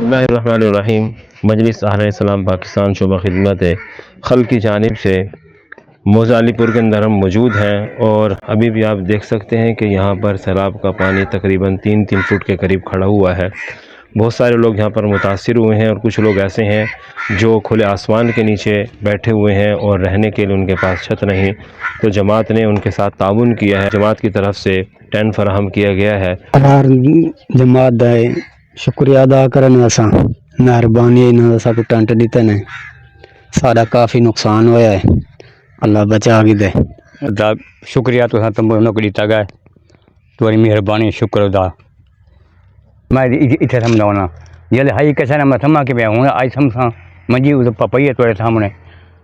بسم اللہ الرحمن الرحیم۔ مجلس احرار اسلام پاکستان شعبہ خدمت خلق کی جانب سے موضع علی پور کے اندر ہم موجود ہیں، اور ابھی بھی آپ دیکھ سکتے ہیں کہ یہاں پر سیلاب کا پانی تقریباً 3 فٹ کے قریب کھڑا ہوا ہے۔ بہت سارے لوگ یہاں پر متاثر ہوئے ہیں، اور کچھ لوگ ایسے ہیں جو کھلے آسمان کے نیچے بیٹھے ہوئے ہیں اور رہنے کے لیے ان کے پاس چھت نہیں، تو جماعت نے ان کے ساتھ تعاون کیا ہے۔ جماعت کی طرف سے ٹینٹ فراہم کیا گیا ہے۔ اہرار جماعت دا شکریہ ادا کرنا، اساں مہربانی انہاں دا کو ٹینٹ دیتے نے، سارا کافی نقصان ہویا ہے، اللہ بچا کے دے دا شکریہ تو تم انہوں کو دیتا گیا، تمہاری مہربانی شکر ادا۔ میں اتنے سمجھاؤں جلد ہائی کیسا نہ میں سما کے پیا ہوں آج سمسا منجی پپائی ہے تھوڑے سامنے